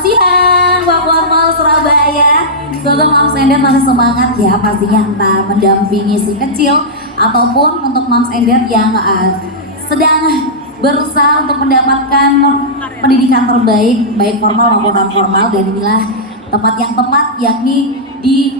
Selamat siang, Wak Mal Surabaya. Semoga Moms and Dad masih semangat ya, pastinya entah mendampingi si kecil ataupun untuk Moms and Dad yang sedang berusaha untuk mendapatkan pendidikan terbaik, baik formal maupun non formal. Dan inilah tempat yang tepat, yakni di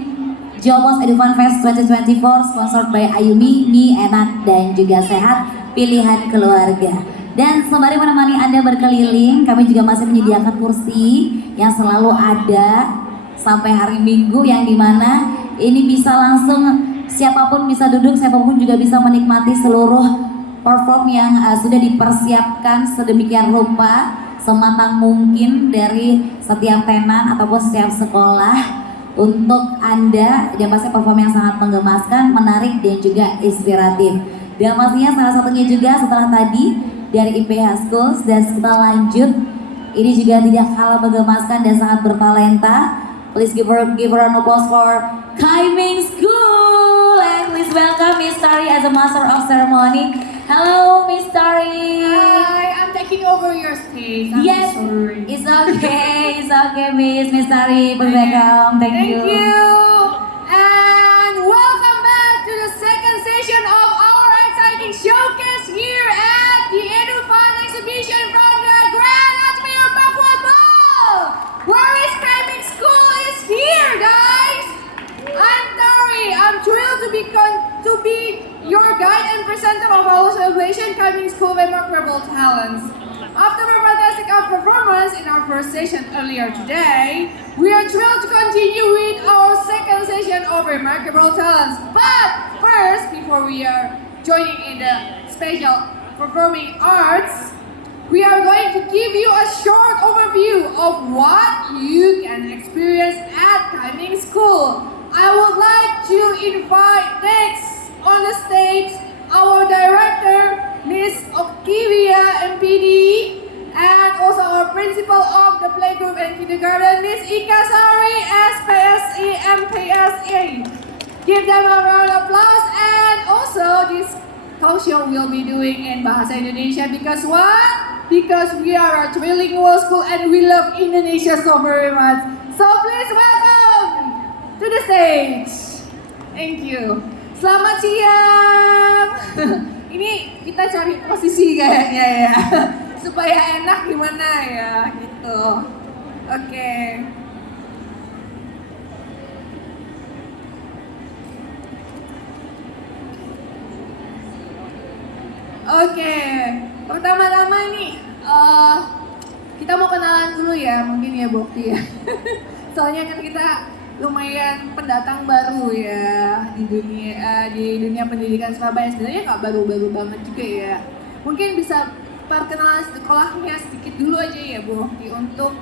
Jawa Post Edufan Fest 2024, sponsored by Ayumi, mie enak dan juga sehat, pilihan keluarga. Dan sembari menemani Anda berkeliling, kami juga masih menyediakan kursi yang selalu ada sampai hari Minggu, yang dimana ini bisa langsung siapapun bisa duduk, siapapun juga bisa menikmati seluruh perform yang sudah dipersiapkan sedemikian rupa, sematang mungkin dari setiap tenan ataupun setiap sekolah untuk Anda. Dan pasti perform yang sangat menggemaskan, menarik dan juga inspiratif. Dan pastinya salah satunya juga setelah tadi dari IPH Schools, dan kita lanjut, ini juga tidak kalah menggemaskan dan sangat bertalenta. Please give her an applause for Kaiming School, and please welcome Miss Tari as a master of ceremony. Hello, Miss Tari. Hi, I'm taking over your stage. I'm Yes, sorry. it's okay, Miss Tari. Please welcome. Thank you. And welcome back to the second session of our exciting showcase here at the EduFun exhibition from the Grand Ajmer Papua Ball. Where is Kaiming School is here, guys. I'm Tari. I'm thrilled to be your guide and presenter of our celebration, Kaiming School Remarkable Talents. After a fantastic performance in our first session earlier today, we are thrilled to continue with our second session of Remarkable Talents. But first, before we are joining in the special performing arts, we are going to give you a short overview of what you can experience at Kaiming School. I would like to invite next on the stage our director, Miss Okivia MPD, and also our principal of the playgroup and kindergarten, Miss Ika Sari, SPSE MPSA. Give them a round of applause. And also this talk show will be doing in Bahasa Indonesia, because what? Because we are a trilingual school and we love Indonesia so very much. So please welcome to the stage. Thank you. Selamat siang. Ini kita cari posisi kayaknya ya, supaya enak gimana ya gitu. Oke. Oke, pertama-tama nih kita mau kenalan dulu ya, mungkin ya Bokti ya. Soalnya kan kita lumayan pendatang baru ya di dunia pendidikan Surabaya. Sebenarnya nggak baru-baru banget juga ya. Mungkin bisa perkenalan sekolahnya sedikit dulu aja ya Bu Okti, untuk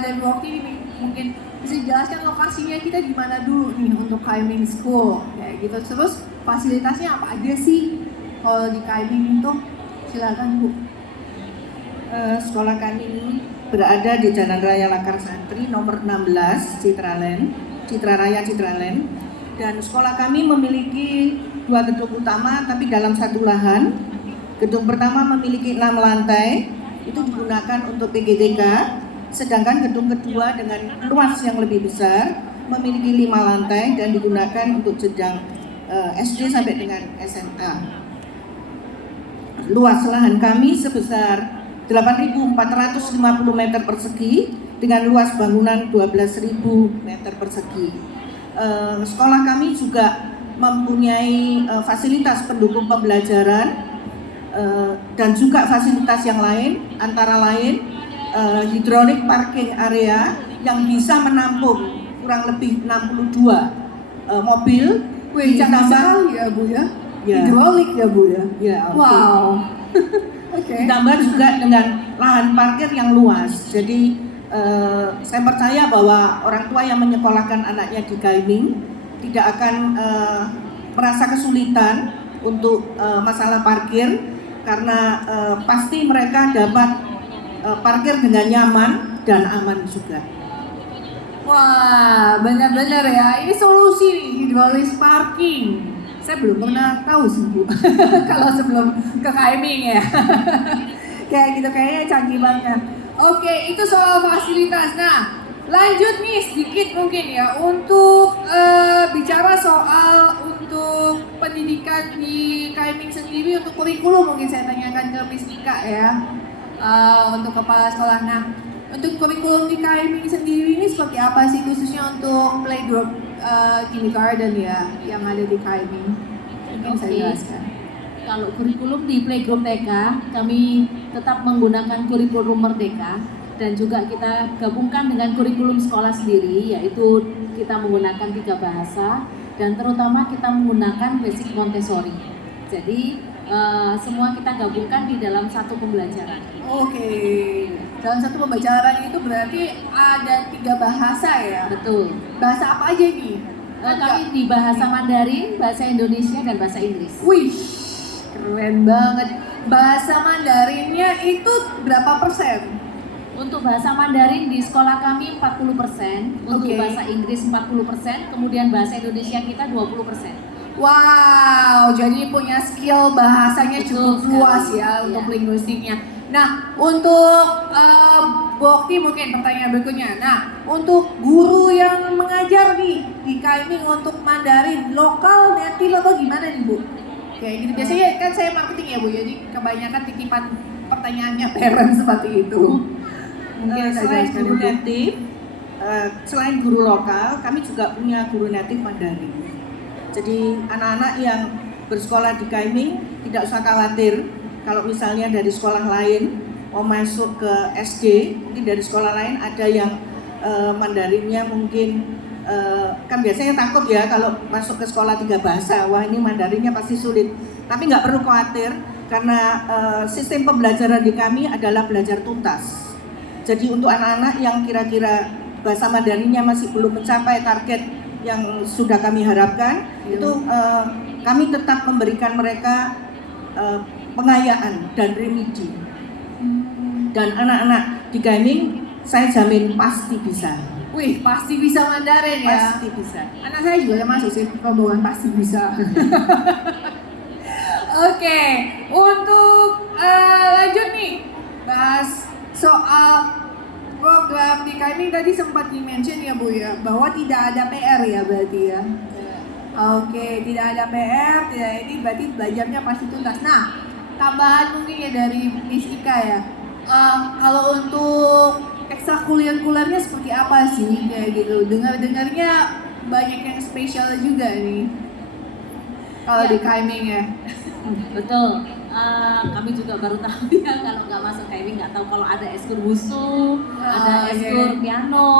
dan Bu Okti mungkin bisa jelaskan lokasinya kita di mana dulu nih untuk Kaiming School kayak gitu. Terus fasilitasnya apa aja sih kalau di Kaiming itu? Silakan Bu. Sekolah kami berada di Jalan Raya Lakar Santri nomor 16 Citra Raya Citraland, dan sekolah kami memiliki 2 gedung utama tapi dalam satu lahan. Gedung pertama memiliki 6 lantai, itu digunakan untuk PGTK, sedangkan gedung kedua dengan luas yang lebih besar memiliki 5 lantai dan digunakan untuk jenjang SD sampai dengan SMA. Luas lahan kami sebesar 8.450 meter persegi dengan luas bangunan 12.000 meter persegi. Sekolah kami juga mempunyai fasilitas pendukung pembelajaran dan juga fasilitas yang lain, antara lain hidrolik parking area yang bisa menampung kurang lebih 62 mobil. Wih, canggih sekali ya Bu ya. Hidrolik ya Bu ya. Ya, wow. Okay. Ditambah juga dengan lahan parkir yang luas. Jadi saya percaya bahwa orang tua yang menyekolahkan anaknya di Kaiming tidak akan merasa kesulitan untuk masalah parkir, karena pasti mereka dapat parkir dengan nyaman dan aman juga. Wah, benar-benar ya. Ini solusi nih, hidrolis parking. Saya belum pernah tahu sih Bu, kalau sebelum ke Kaiming ya. Kayak gitu, kayaknya canggih banget. Oke, itu soal fasilitas. Nah, lanjut nih sedikit mungkin ya untuk bicara soal untuk pendidikan di Kaiming sendiri untuk kurikulum mungkin saya tanyakan ke Miss Ika ya untuk kepala sekolah. Nah, untuk kurikulum di Kaiming sendiri ini seperti apa sih khususnya untuk playgroup kindergarten ya yang ada di Kaiming? Mungkin saya Oke. jelaskan. Kalau kurikulum di Playgroup TK, kami tetap menggunakan kurikulum Merdeka dan juga kita gabungkan dengan kurikulum sekolah sendiri, yaitu kita menggunakan 3 bahasa dan terutama kita menggunakan basic Montessori. Jadi semua kita gabungkan di dalam satu pembelajaran. Oke, dalam satu pembelajaran itu berarti ada 3 bahasa ya? Betul. Bahasa apa aja nih? Kami di bahasa Mandarin, bahasa Indonesia dan bahasa Inggris. Wih, keren banget. Bahasa Mandarinnya itu berapa persen? Untuk bahasa Mandarin di sekolah kami 40%, untuk Oke. bahasa Inggris 40%, kemudian bahasa Indonesia kita 20%. Wow, jadi punya skill bahasanya Betul cukup sekali. luas ya Iya. untuk linguistiknya. Nah, untuk Bokti mungkin pertanyaan berikutnya. Nah, untuk guru yang mengajar nih di Kaiming untuk Mandarin lokal native atau gimana nih Bu? Kayak gitu. Biasanya kan saya marketing ya Bu, jadi kebanyakan titipan pertanyaannya parent seperti itu. Mungkin saya Selain jelaskan guru dulu. native, selain guru lokal, kami juga punya guru native Mandarin. Jadi anak-anak yang bersekolah di Kaiming tidak usah khawatir kalau misalnya dari sekolah lain mau masuk ke SD, mungkin dari sekolah lain ada yang Mandarinnya mungkin kan biasanya takut ya kalau masuk ke sekolah 3 bahasa, wah ini Mandarinnya pasti sulit. Tapi nggak perlu khawatir karena sistem pembelajaran di kami adalah belajar tuntas. Jadi untuk anak-anak yang kira-kira bahasa Mandarinnya masih belum mencapai target yang sudah kami harapkan, itu kami tetap memberikan mereka pengayaan dan remedi. Dan anak-anak di Kaiming saya jamin pasti bisa. Wih, pasti bisa Mandarin ya. Pasti bisa. Anak saya juga masuk sih rombongan pasti bisa. Oke, untuk lanjut nih bahas soal program di Kaiming tadi sempat di-mention ya Bu ya bahwa tidak ada PR ya berarti ya. Oke, tidak ada PR, tidak ini berarti belajarnya pasti tuntas. Nah, tambahan mungkin ya dari Miss Ika ya. Kalau untuk ekstrakurikulernya seperti apa sih kayak gitu? Dengar-dengarnya banyak yang spesial juga nih. Kalau Ya. di Kaiming ya. Betul. Kami juga baru tahu ya kalau nggak masuk Kaiming nggak tahu kalau ada eskur wusu, ada Oh, eskur iya. piano.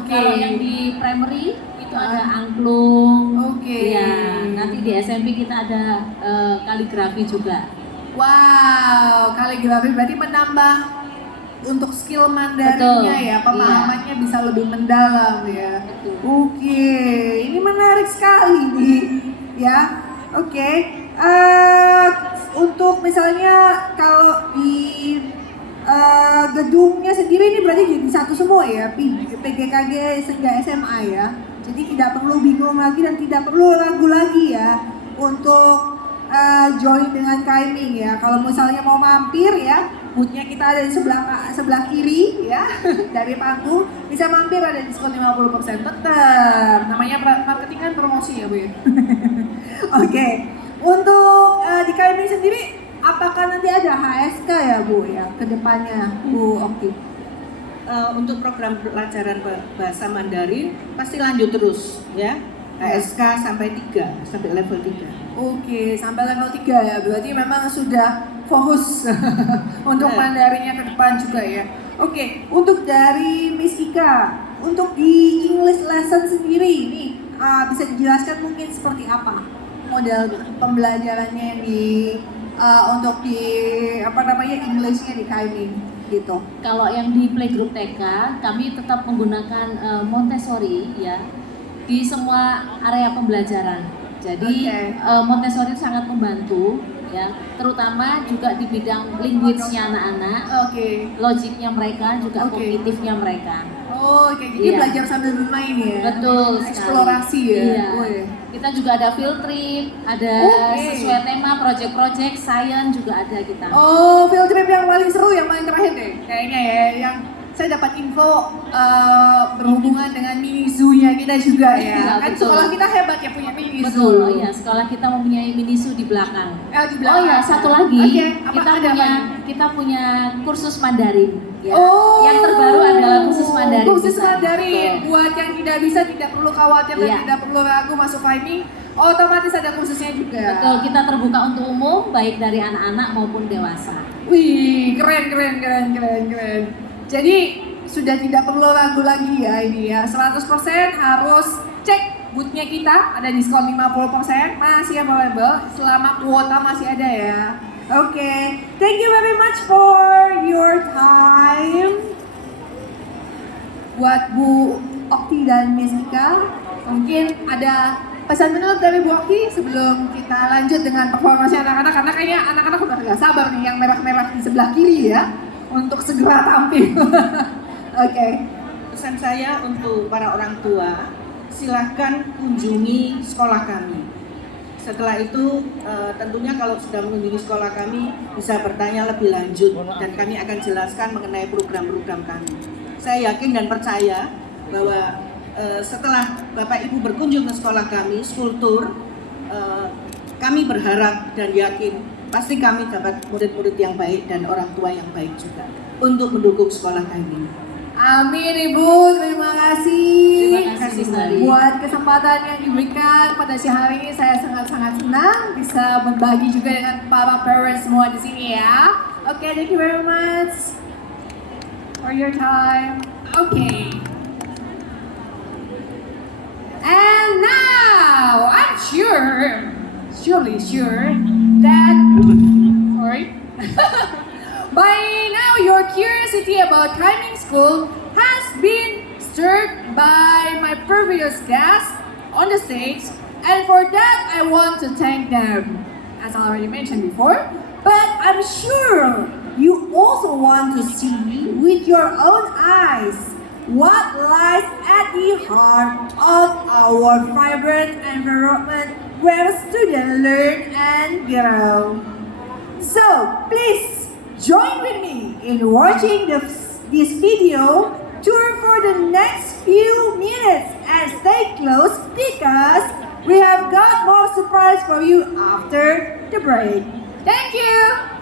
Oke. Kalau yang di primary itu ada angklung. Oke. Ya, nanti di SMP kita ada kaligrafi juga. Wow, kaligrafi berarti menambah untuk skill Mandarinnya Betul, ya, pemahamannya bisa lebih mendalam ya. Betul. Oke, ini menarik sekali nih, ya. Oke, untuk misalnya kalau di gedungnya sendiri ini berarti jadi satu semua ya, PGKG sehingga SMA ya. Jadi tidak perlu bingung lagi dan tidak perlu ragu lagi ya untuk join dengan Kaiming ya. Kalau misalnya mau mampir ya, boothnya kita ada di sebelah kiri ya dari panggung, bisa mampir ada diskon 50% tetap. Namanya marketing kan promosi ya Bu ya. Oke, untuk di Kaiming sendiri apakah nanti ada HSK ya Bu ya ke depannya Bu Okti? Untuk program pelajaran bahasa Mandarin pasti lanjut terus ya. HSK sampai 3, sampai level 3. Oke, sampai level 3 ya. Berarti memang sudah fokus untuk Nah. Mandarinnya ke depan juga ya. Oke, untuk dari Miss Ika, untuk di English lesson sendiri nih bisa dijelaskan mungkin seperti apa model pembelajarannya yang di untuk di apa namanya Englishnya di Kaiming gitu. Kalau yang di playgroup TK, kami tetap menggunakan Montessori ya di semua area pembelajaran. Jadi Oke. Montessori sangat membantu ya, terutama juga di bidang language-nya anak-anak, Oke. logiknya mereka, juga Oke. kognitifnya mereka. Oh, oke. Jadi Iya. belajar sambil bermain ya. Betul sekali. Eksplorasi ya. Iya. Oh, ya. Kita juga ada field trip, ada Oke. sesuai tema project-project, science juga ada kita. Oh, field trip yang paling seru yang paling terakhir deh. Kayaknya ya, yang saya dapat info berhubungan dengan mini zoo-nya kita juga ya. Iya, Kan betul. sekolah kita hebat ya punya mini zoo. Betul, oh iya, sekolah kita mempunyai mini zoo di belakang. Di Oh belakang. ya, satu lagi, Oke, apa kita ada punya apa? kita punya kursus Mandarin. Ya. Oh, Yang terbaru adalah kursus Mandarin. Kursus di sana. Mandarin. Betul. Buat yang tidak bisa, tidak perlu khawatir dan Iya. tidak perlu ragu masuk climbing. Otomatis ada kursusnya juga. Betul, kita terbuka untuk umum, baik dari anak-anak maupun dewasa. Wih, keren. Jadi sudah tidak perlu ragu lagi ya ini ya. 100% harus cek bootnya kita, ada diskon 50%, masih available selama kuota masih ada ya. Oke, thank you very much for your time. Buat Bu Okti dan Miss Ika, mungkin ada pesan penutup dari Bu Okti sebelum kita lanjut dengan performasi anak-anak, karena kayaknya anak-anak udah gak sabar nih yang merah-merah di sebelah kiri ya untuk segera tampil. Oke. Pesan saya untuk para orang tua, silahkan kunjungi sekolah kami. Setelah itu tentunya kalau sudah mengunjungi sekolah kami bisa bertanya lebih lanjut dan kami akan jelaskan mengenai program-program kami. Saya yakin dan percaya bahwa setelah Bapak Ibu berkunjung ke sekolah kami, school tour, kami berharap dan yakin pasti kami dapat murid-murid yang baik dan orang tua yang baik juga untuk mendukung sekolah kami. Amin Ibu, terima kasih. Terima kasih, Bu Sari. Buat kesempatan yang diberikan pada siang hari ini, saya sangat-sangat senang bisa berbagi juga dengan para parents semua di sini ya. Oke, thank you very much for your time. Okay. And now, I'm surely sure that, sorry. By now, your curiosity about climbing school has been stirred by my previous guests on the stage, and for that, I want to thank them, as I already mentioned before. But I'm sure you also want to see with your own eyes what lies at the heart of our vibrant environment where students learn and grow. So, please join with me in watching this video tour for the next few minutes and stay close because we have got more surprise for you after the break. Thank you!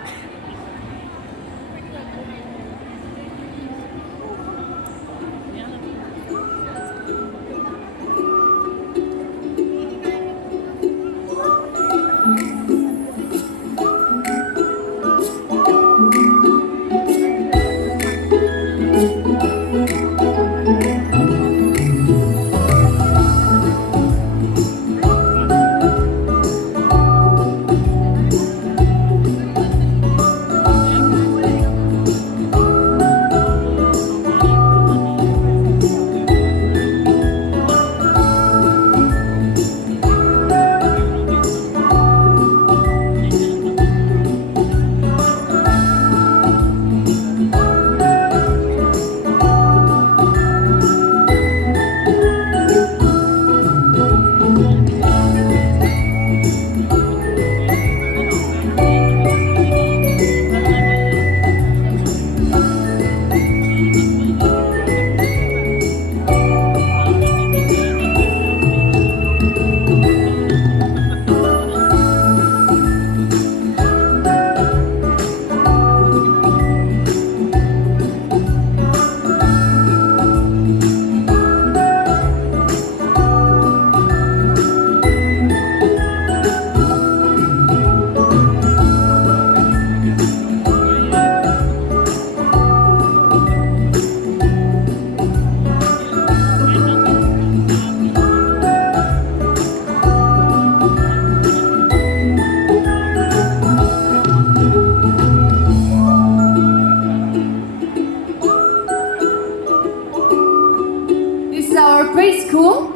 This is our preschool.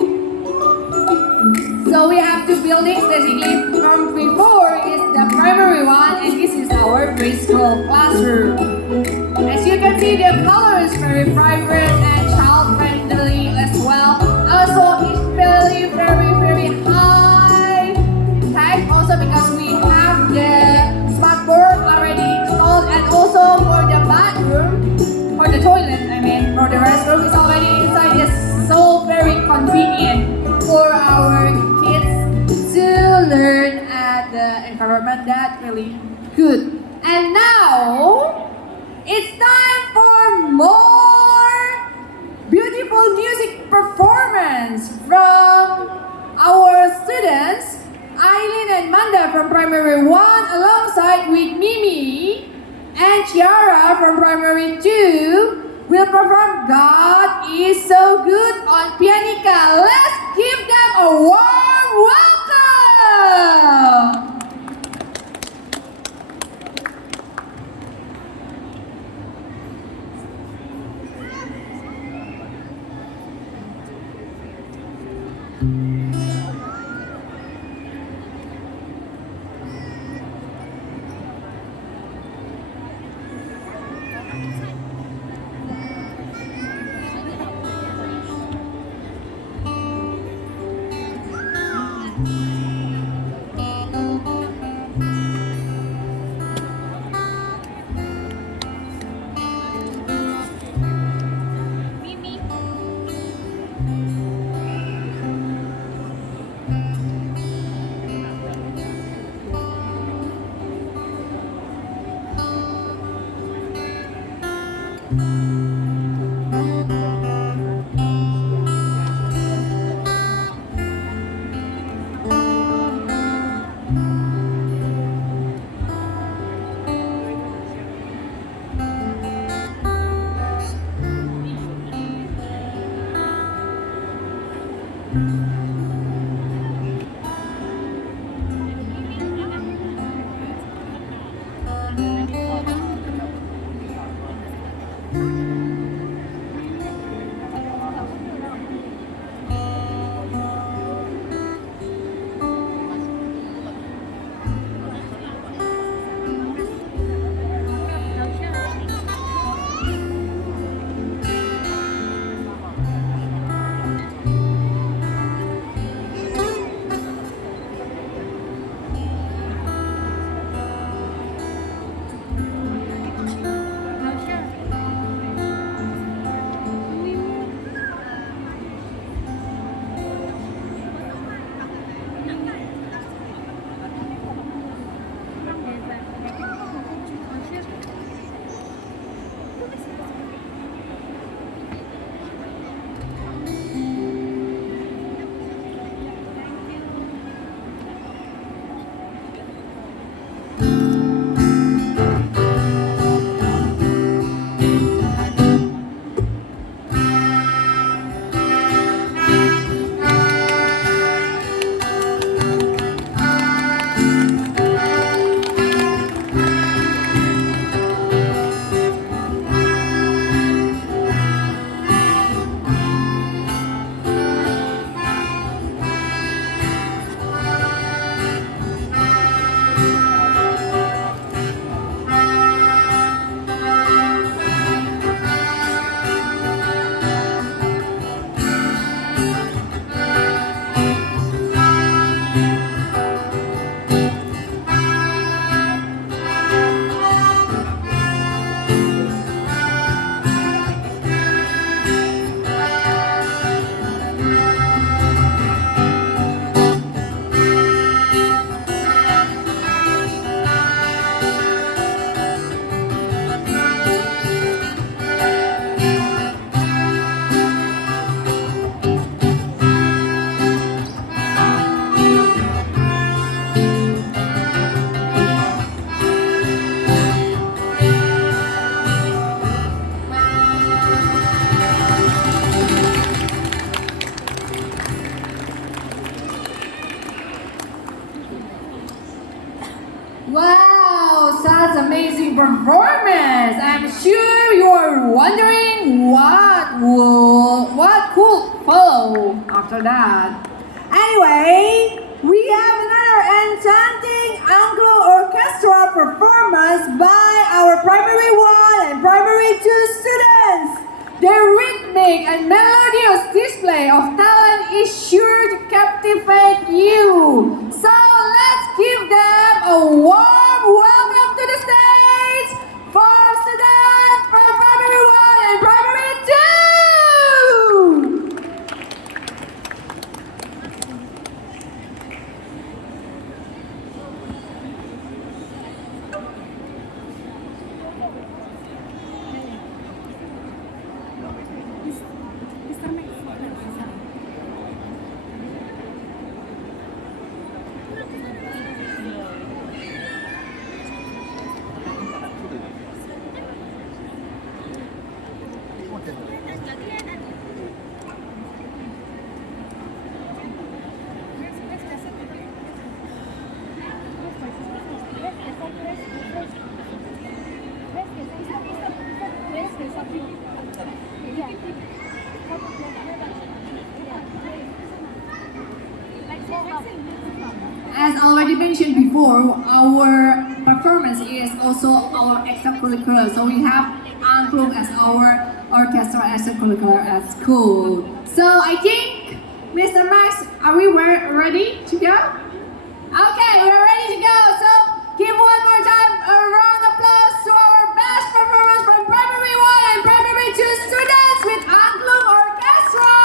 So we have two buildings basically. From before is the primary one, and this is our preschool classroom. As you can see, the color is very vibrant and child-friendly as well. Also, it's very, very, very high tech. Also, because we have the smart board already installed, and also for the bathroom, for the toilet, I mean, for the restroom is already inside. It's so very convenient for our kids to learn at the environment that really good. And now it's time for more beautiful music performance from our students, Aileen and Manda from Primary 1, alongside with Mimi and Chiara from Primary 2 will perform God is So Good on pianica. Let's give them a warm welcome! Wow, such amazing performance! I'm sure you're wondering what could follow after that. Anyway, we have another enchanting Anglo Orchestra performance by our Primary 1 and Primary 2 students. Their rhythmic and melodious display of talent is sure to captivate you. So let's give them a warm welcome to the stage for students from Primary 1 and Primary 2. As already mentioned before, our performance is also our extracurricular. So we have Angklung as our orchestra extracurricular at school. So I think, Mr. Max, are we ready to go? Okay, we're ready to go. So give one more time a round of applause to our best performance from Primary 1 and Primary 2 students with Angklung Orchestra.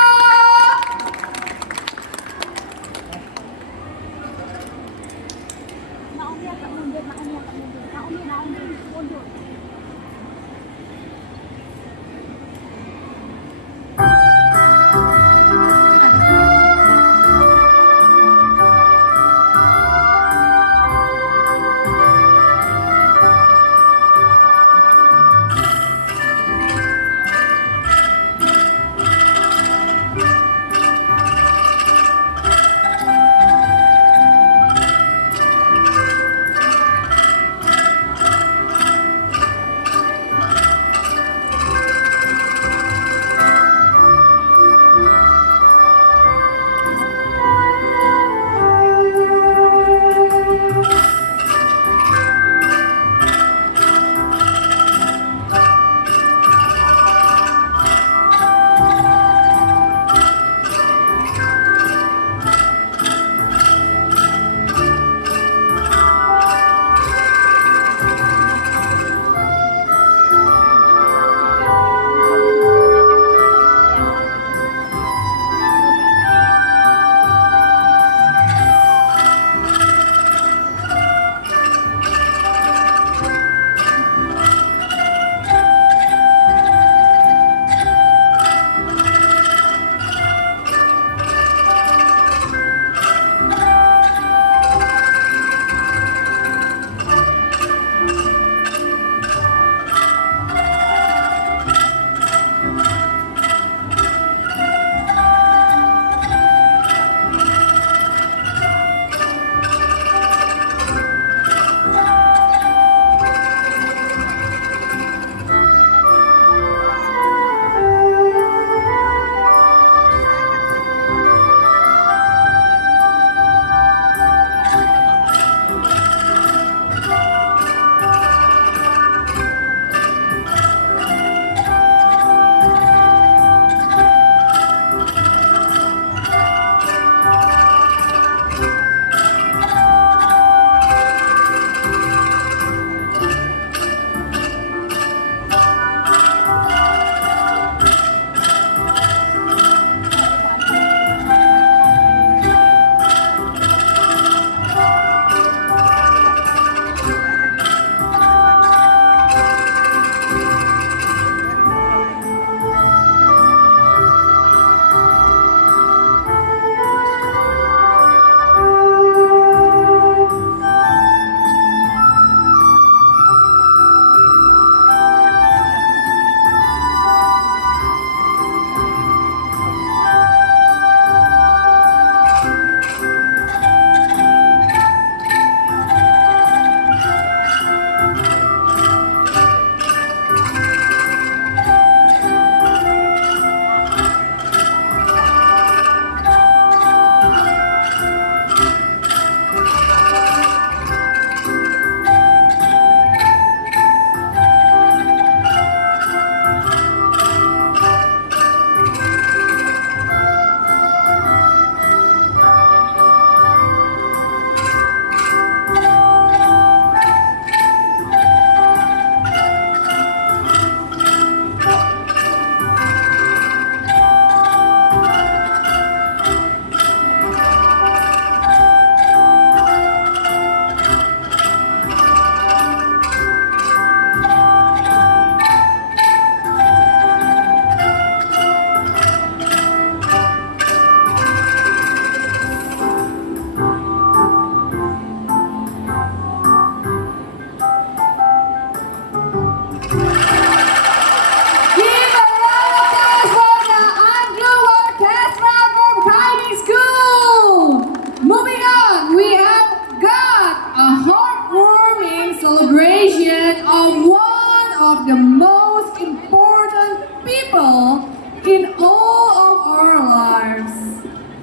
hero in all of our lives,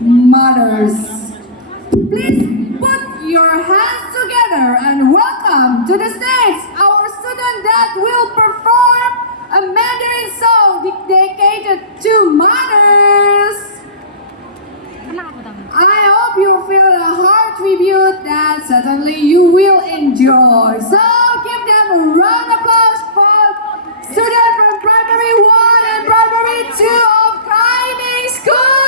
mothers. Please put your hands together and welcome to the stage our student that will perform a Mandarin song dedicated to mothers. I hope you feel a heart tribute that certainly you will enjoy. So give them a round of applause for students from Primary 1 and Primary 2 of Kaiming School.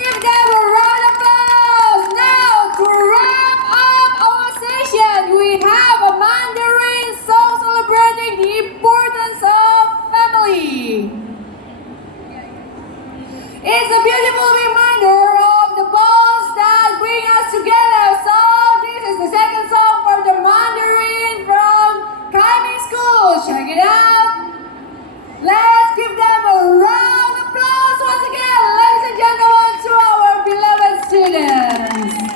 Give them a round of applause. Now to wrap up our session, we have a Mandarin song celebrating the importance of family. It's a beautiful reminder of the bonds that bring us together. So this is the second song for the Mandarin from Kaiming School. Check it out. Let's give them a round of applause once again, ladies and gentlemen, to our beloved students.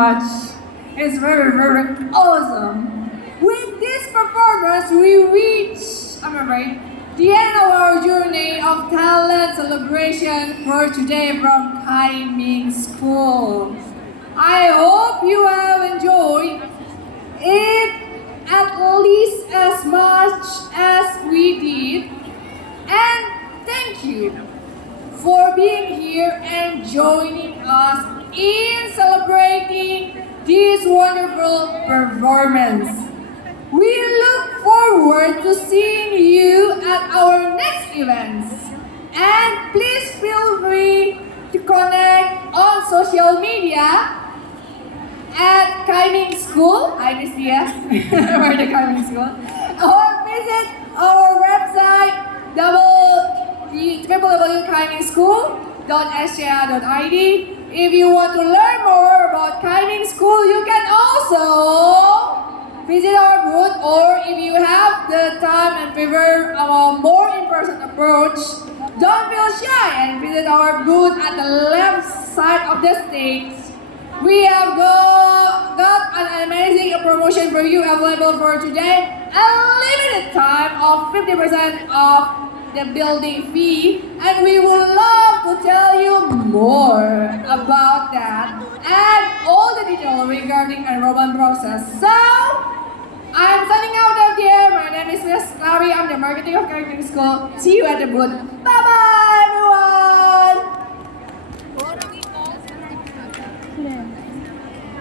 much. It's very, very awesome. With this performance, we reach, the end of our journey of talent celebration for today from Kaiming School. I hope you have enjoyed it at least as much as we did. And thank you for being here and joining us in celebrating this wonderful performance. We look forward to seeing you at our next events. And please feel free to connect on social media at Kaiming School. Hi, Miss Tia. We're the Kaiming School. Or visit our website www.kaimingschool.sca.id. If you want to learn more about Kaiming School, you can also visit our booth, or if you have the time and prefer a more in-person approach, don't feel shy and visit our booth at the left side of the stage. We have got an amazing promotion for you available for today. A limited time of 50% off the building fee, and we would love to tell you more about that and all the details regarding enrollment process. So, I'm signing out of here. My name is Miss Clary. I'm the marketing of Kaiming School. See you at the booth. Bye bye.